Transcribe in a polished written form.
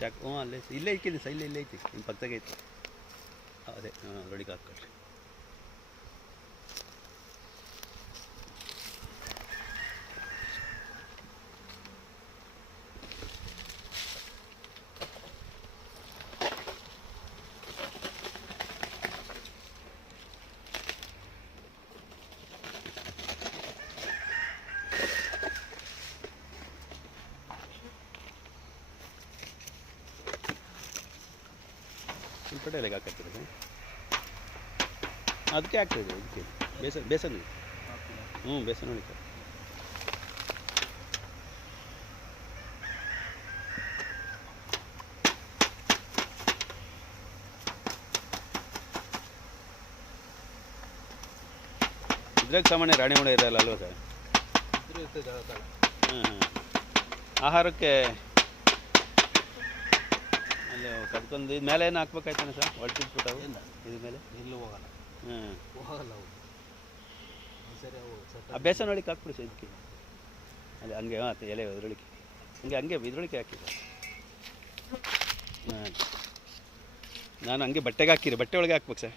ಚಾಕು ಹ್ಞೂ ಅಲ್ಲೇ ಇಲ್ಲೇ ಇಕ್ಕಿದ್ದೀನಿ ಸರ್, ಇಲ್ಲೇ ಐತಿ ನಿಮ್ಮ ಪಕ್ಕದಾಗೆ ಐತಿ. ಅದೇ ಅದರೊಳಗೆ ಹಾಕ್ಕೊಳ್ರಿ. ಸಿಂಪಟೆ ಎಲೆಗೆ ಹಾಕತ್ತೀರ ಸರ್? ಅದಕ್ಕೆ ಹಾಕ್ತಿದೆ, ಇದಕ್ಕೆ ಬೇಸನ್ ಹ್ಞೂ ಬೇಸನ್ ಹೊಡಿತಾರೆ. ಇದ್ರಾಗ ಸಾಮಾನ್ಯ ರಾಣಿ ಹುಳ ಇರಲ್ಲ ಅಲ್ವಾ ಸರ್? ಹಾಂ ಆಹಾರಕ್ಕೆ ಅಲ್ಲಿ ಕದ್ಕೊಂಡು ಇದು ಮೇಲೆ ಏನು ಹಾಕ್ಬೇಕಾಯ್ತಾನೆ ಸರ್? ಹೊಳ್ತಿದ್ಬಿಟ್ಟು ಇದ್ರ ಮೇಲೆ ಎಲ್ಲೂ ಹೋಗಲ್ಲ. ಹೋಗಲ್ಲ ಅವು ಸರಿ. ಅವು ಆ ಬೇಸನ್ ಒಳಗೆ ಹಾಕ್ಬಿಡಿ ಸರ್ ಇದಕ್ಕೆ. ಅಲ್ಲಿ ಹಂಗೆ ಎಲೆ ಇದ್ರೊಳಗೆ ಹಂಗೆ ಇದ್ರೊಳಗೆ ಹಾಕಿ ಸರ್. ನಾನು ಹಂಗೆ ಬಟ್ಟೆಗೆ ಹಾಕಿರಿ, ಬಟ್ಟೆ ಒಳಗೆ ಹಾಕ್ಬೇಕು ಸರ್.